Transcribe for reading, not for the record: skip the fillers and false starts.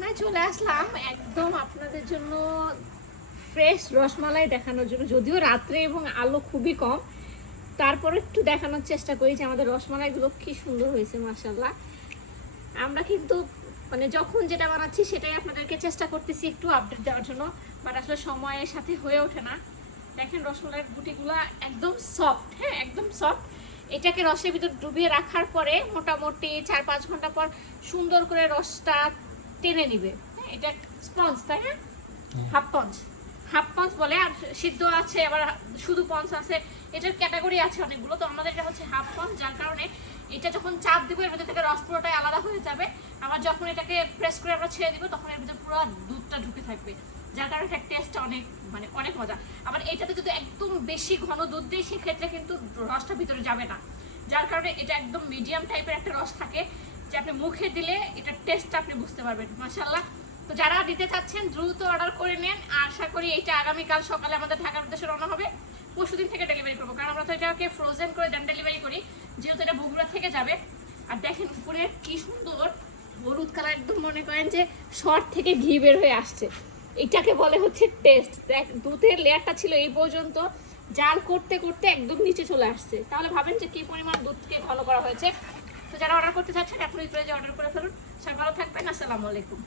পাটনায় চলে আসলাম একদম আপনাদের জন্য ফ্রেশ রসমালাই দেখানোর জন্য। যদিও রাত্রে এবং আলো খুবই কম, তারপর একটু দেখানোর চেষ্টা করি যে আমাদের রসমালাইগুলো কি সুন্দর হয়েছে মাশাআল্লাহ। আমরা কিন্তু মানে যখন যেটা বানাচ্ছি সেটাই আপনাদেরকে চেষ্টা করতেছি একটু আপডেট দেওয়ার জন্য, বাট আসলে সময়ের সাথে হয়ে ওঠে না। দেখেন রসমালাইয়ের গুটিগুলো একদম সফট, হ্যাঁ একদম সফট। এটাকে রসের ভিতর ডুবিয়ে রাখার পরে মোটামুটি 4-5 ঘন্টা পর সুন্দর করে রসটা টেনে নিবে। এটা স্পঞ্জ, তাই না? হাফ পঞ্চ বলে, আর সিদ্ধ আছে, আবার শুধু পঞ্চ আছে, এটার ক্যাটাগরি আছে অনেকগুলো। তো আমাদের এটা হচ্ছে হাফ পঞ্চ, যার কারণে এটা যখন চাপ দিব এর ভিতর থেকে রস পুরোটাই আলাদা হয়ে যাবে। আবার যখন এটাকে প্রেস করে আমরা ছেড়ে দিব তখন এর ভিতরে পুরো দুধটা ঢুকে থাকবে, যার কারণে এটার টেস্টটা অনেক মজা। আবার এটাতে যদি একদম বেশি ঘন দুধ দিই সেক্ষেত্রে কিন্তু রসটা ভিতরে যাবে না, যার কারণে এটা একদম মিডিয়াম টাইপের একটা রস থাকে, যে আপনি মুখে দিলে এটার টেস্টটা আপনি বুঝতে পারবেন মাশাআল্লাহ। তো যারা দিতে চাচ্ছেন দ্রুত অর্ডার করে নেন। আশা করি এইটা আগামীকাল সকালে আমাদের ঢাকার উদ্দেশ্যে রওনা হবে। পরশুদিন থেকে ডেলিভারি করবো, কারণ আমরা তো এটাকে ফ্রোজেন করে দেন ডেলিভারি করি, যেহেতু এটা বগুড়া থেকে যাবে। আর দেখেন উপরে কি সুন্দর হলুদ কালার, একদম মনে করেন যে শর্ট থেকে ঘি বের হয়ে আসছে। এটাকে বলে হচ্ছে টেস্ট। দেখ দুধের লেয়ারটা ছিল এই পর্যন্ত, জাল করতে করতে একদম নিচে চলে আসছে। তাহলে ভাবেন যে কি পরিমাণ দুধকে ঘন করা হয়েছে। তো যারা অর্ডার করতে চাচ্ছেন এখনই অর্ডার করে ফেলুন। সবাই ভালো থাকবেন, আসসালামু আলাইকুম।